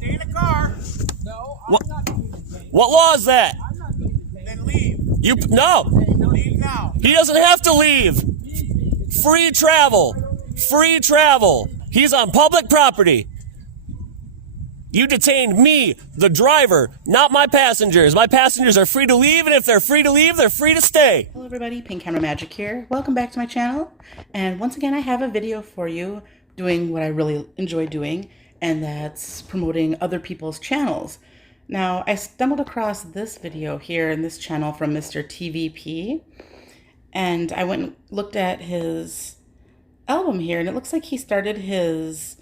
Stay in the car. No, What? I'm not being detained. What law is that? I'm not being detained. Then leave. No. Leave now. He doesn't have to leave. Free travel. Free travel. He's on public property. You detained me, the driver, not my passengers. My passengers are free to leave, and if they're free to leave, they're free to stay. Hello everybody, Pink Camera Magic here. Welcome back to my channel. And once again, I have a video for you doing what I really enjoy doing, and that's promoting other people's channels. Now, I stumbled across this video here in this channel from Mr. TVP, and I went and looked at his album here, and it looks like he started his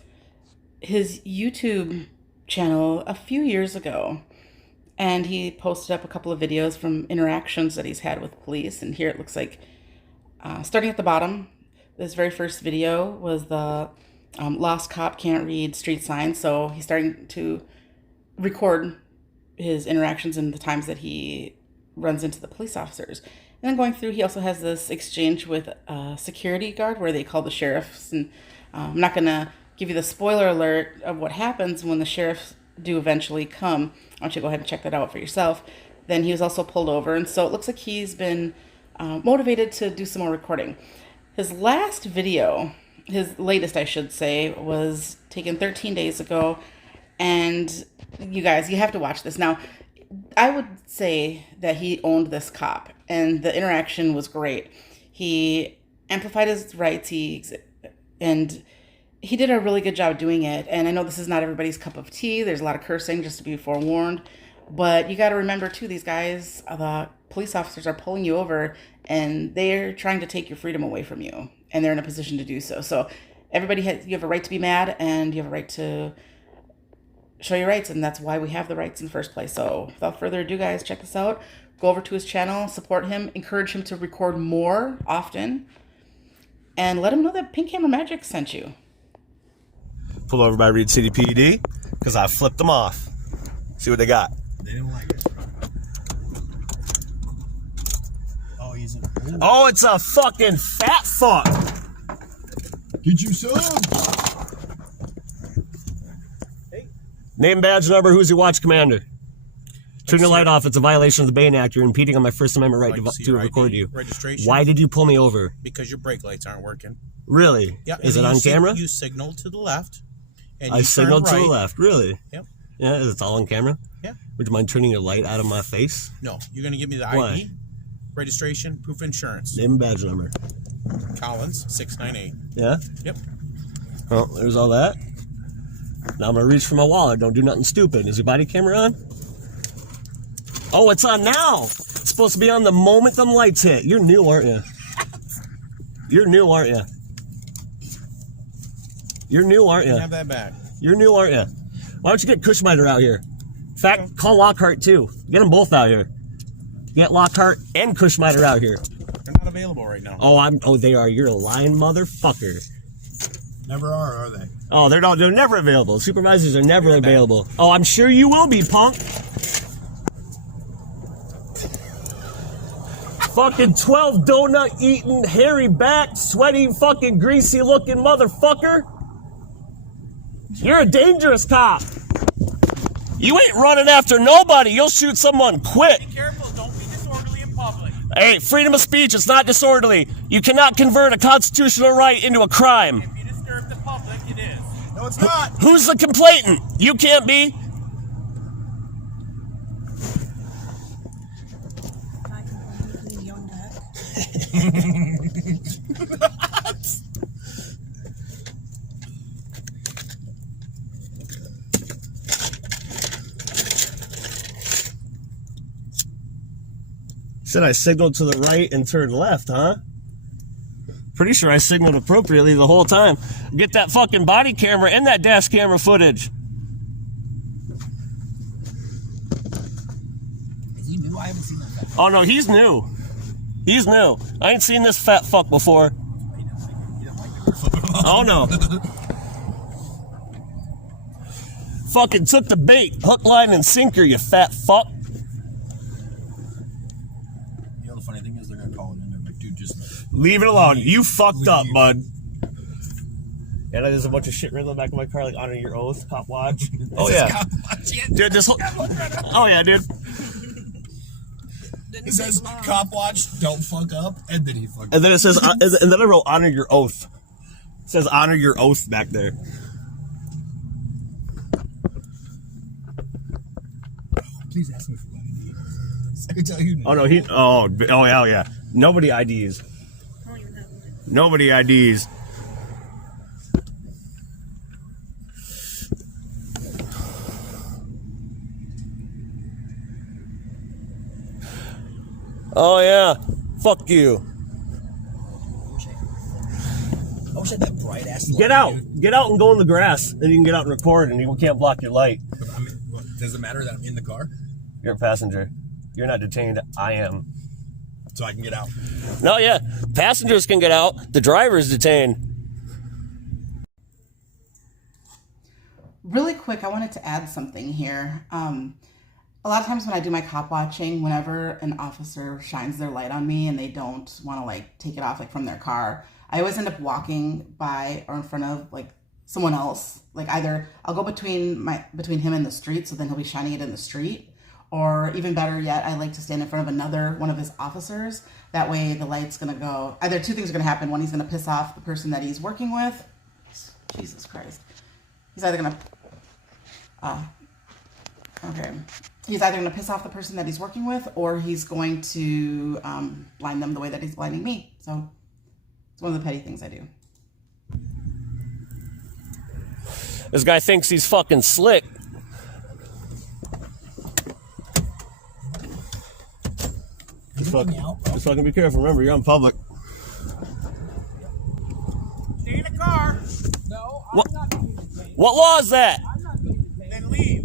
YouTube channel a few years ago, and he posted up a couple of videos from interactions that he's had with police. And here it looks like starting at the bottom, this very first video was the lost cop can't read street signs, so he's starting to record his interactions and the times that he runs into the police officers. And then going through, he also has this exchange with a security guard where they call the sheriffs, and I'm not gonna give you the spoiler alert of what happens when the sheriffs do eventually come. I want you to go ahead and check that out for yourself. Then he was also pulled over, and so it looks like he's been motivated to do some more recording. His last video, his latest I should say, was taken 13 days ago, and you guys, you have to watch this. Now, I would say that he owned this cop, and the interaction was great. He amplified his rights, and he did a really good job doing it. And I know this is not everybody's cup of tea. There's a lot of cursing, just to be forewarned. But you got to remember, too, these guys, the police officers, are pulling you over, and they're trying to take your freedom away from you. And they're in a position to do so. So everybody you have a right to be mad, and you have a right to show your rights. And that's why we have the rights in the first place. So without further ado, guys, check this out. Go over to his channel, support him, encourage him to record more often, and let him know that Pink Camera Magic sent you. Pull over by Reed City PD, because I flipped them off. See what they got. They didn't like it. Oh, he's in. Oh, it's a fucking fat fuck. Get you some. Hey. Name, badge, number, who's your watch commander? Turn your light off. It's a violation of the Bain Act. You're impeding on my First Amendment right to record you. Registration. Why did you pull me over? Because your brake lights aren't working. Really? Yeah. Is it on camera? You signaled to the left. And I signaled to the right. left. Really? Yep. Yeah, it's all on camera? Yeah. Would you mind turning your light out of my face? No. You're going to give me the Why? ID, registration, proof of insurance. Name and badge number. Collins, 698. Yeah? Yep. Well, there's all that. Now I'm going to reach for my wallet. Don't do nothing stupid. Is your body camera on? Oh, it's on now. It's supposed to be on the moment them lights hit. You're new, aren't you? You're new, aren't you? You're new, aren't you? Have that back. You're new, aren't you? Why don't you get Cushmiter out here? In fact, call Lockhart too. Get them both out here. Get Lockhart and Cushmiter out here. They're not available right now. Oh, they are. You're a lying motherfucker. Never are they? Oh, they're never available. Supervisors are never available. Oh, I'm sure you will be, punk. Fucking 12 donut eating, hairy back, sweaty, fucking greasy looking motherfucker. You're a dangerous cop. You ain't running after nobody. You'll shoot someone quick. Be careful. Don't be disorderly in public. Hey, freedom of speech, it's not disorderly. You cannot convert a constitutional right into a crime. If you disturb the public, it is. No, it's not. Who's the complainant? You can't be. Said I signaled to the right and turned left, huh? Pretty sure I signaled appropriately the whole time. Get that fucking body camera and that dash camera footage. Is he new? I haven't seen that. Oh no, he's new. He's new. I ain't seen this fat fuck before. Oh no. Fucking took the bait, hook, line, and sinker, you fat fuck. You know, the funny thing is, they're gonna call him in. They're like, dude, just Leave it alone. You fucked up, bud. And there's a bunch of shit written in the back of my car, like honor your oath, cop watch. Oh yeah, dude. This whole, oh yeah, dude. It says cop watch, don't fuck up, and then he fucked up. And then it says, and then I wrote honor your oath. It says honor your oath back there. Please ask me for ID. I can tell you. Oh no, oh yeah. Nobody IDs. Nobody IDs. Oh yeah, fuck you. I wish I had that bright ass light. Get out and go in the grass. Then you can get out and record, and you can't block your light. I mean, does it matter that I'm in the car? You're a passenger. You're not detained. I am. So I can get out. No, yeah. Passengers can get out. The driver is detained. Really quick, I wanted to add something here. A lot of times when I do my cop watching, whenever an officer shines their light on me and they don't want to like take it off like from their car, I always end up walking by or in front of like someone else. Like either I'll go between him and the street, so then he'll be shining it in the street, or even better yet, I like to stand in front of another one of his officers. That way the light's gonna go. Either two things are gonna happen. One, he's gonna piss off the person that he's working with. Jesus Christ. He's either gonna He's either going to piss off the person that he's working with, or he's going to blind them the way that he's blinding me. So it's one of the petty things I do. This guy thinks he's fucking slick. Just fucking be careful. Remember, you're on public. Stay in the car. No, What? I'm not being detained. What law is that? I'm not being detained. Then leave.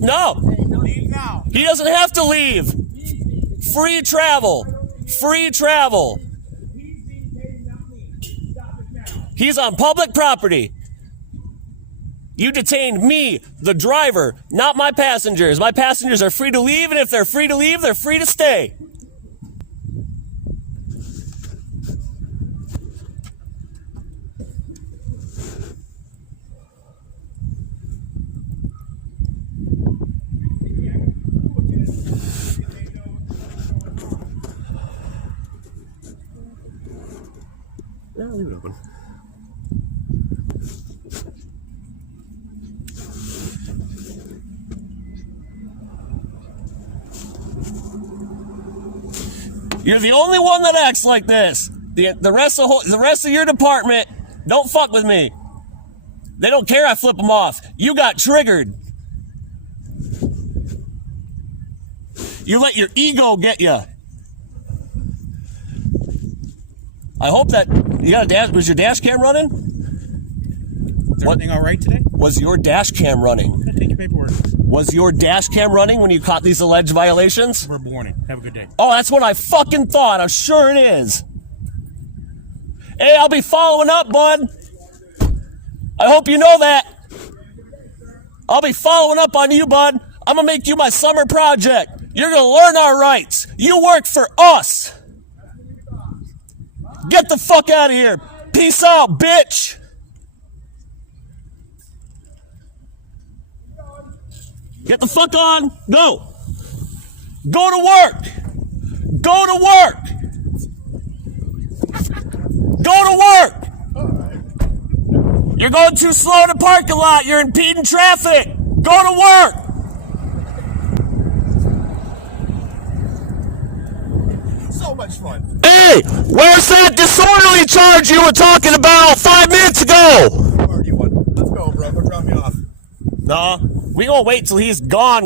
No. Leave now. He doesn't have to leave. Free travel. Free travel. He's being paid, not me. Stop it now. He's on public property. You detained me, the driver, not my passengers. My passengers are free to leave, and if they're free to leave, they're free to stay. Yeah, leave it open. You're the only one that acts like this. The rest of your department don't fuck with me. They don't care I flip them off. You got triggered. You let your ego get you. I hope that you got a dash. Was your dash cam running? Is everything all right today? Was your dash cam running? Take your paperwork. Was your dash cam running when you caught these alleged violations? Verbal warning. Have a good day. Oh, that's what I fucking thought. I'm sure it is. Hey, I'll be following up, bud. I hope you know that. I'll be following up on you, bud. I'm gonna make you my summer project. You're gonna learn our rights. You work for us. Get the fuck out of here. Peace out, bitch. Get the fuck on. Go. Go to work. Go to work. Go to work. You're going too slow in the parking lot. You're impeding traffic. Go to work. So much fun. Hey, where's that disorderly charge you were talking about 5 minutes ago? Already won. Let's go, bro. Go drop me off. Nah, we gonna wait till he's gone.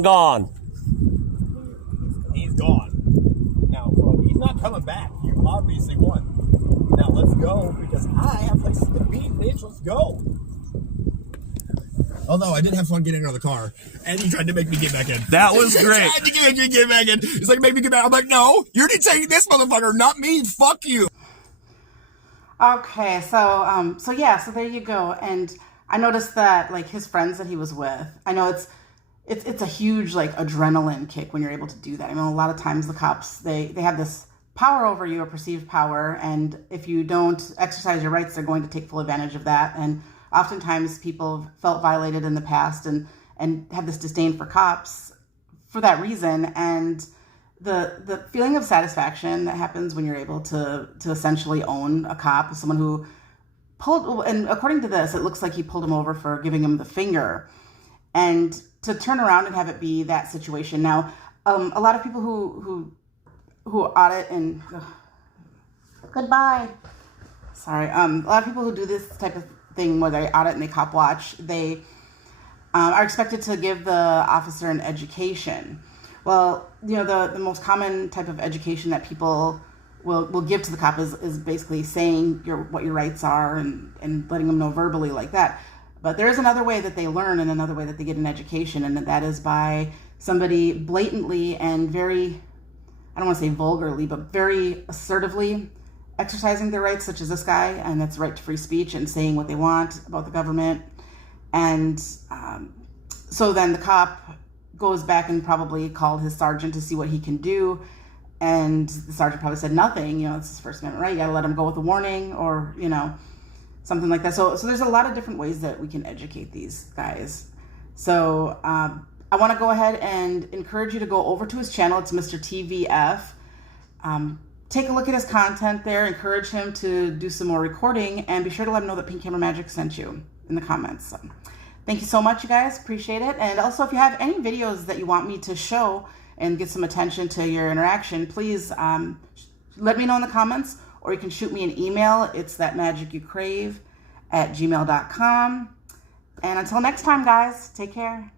He's gone. Now, he's not coming back. You obviously won. Now, let's go, because I have places to be, bitch. Let's go. Although, I did have fun getting out of the car, and he tried to make me get back in. That was He great. tried to make me get back in. He's like, make me get back. I'm like, no, you're detaining this motherfucker, not me. Fuck you. Okay, so there you go. And I noticed that like his friends that he was with, I know it's a huge like adrenaline kick when you're able to do that. I mean, a lot of times the cops they have this power over you, or perceived power, and if you don't exercise your rights, they're going to take full advantage of that. And oftentimes people have felt violated in the past and have this disdain for cops for that reason. And the feeling of satisfaction that happens when you're able to essentially own a cop, someone who pulled, and according to this, it looks like he pulled him over for giving him the finger, and to turn around and have it be that situation. Now, a lot of people who audit and goodbye. Sorry. A lot of people who do this type of thing where they audit and they cop watch, they are expected to give the officer an education. Well, the most common type of education that people will give to the cop is basically saying what your rights are and letting them know verbally like that. But there is another way that they learn and another way that they get an education, and that is by somebody blatantly and very, I don't want to say vulgarly, but very assertively exercising their rights, such as this guy, and that's right to free speech and saying what they want about the government. And so then the cop goes back and probably called his sergeant to see what he can do. And the sergeant probably said nothing, it's his First Amendment right. You got to let him go with a warning or, something like that. So there's a lot of different ways that we can educate these guys. So I want to go ahead and encourage you to go over to his channel. It's Mr. TVF. Take a look at his content there. Encourage him to do some more recording, and be sure to let him know that Pink Camera Magic sent you in the comments. So, thank you so much, you guys. Appreciate it. And also, if you have any videos that you want me to show and get some attention to your interaction, please let me know in the comments, or you can shoot me an email. It's thatmagicyoucrave@gmail.com. And until next time, guys, take care.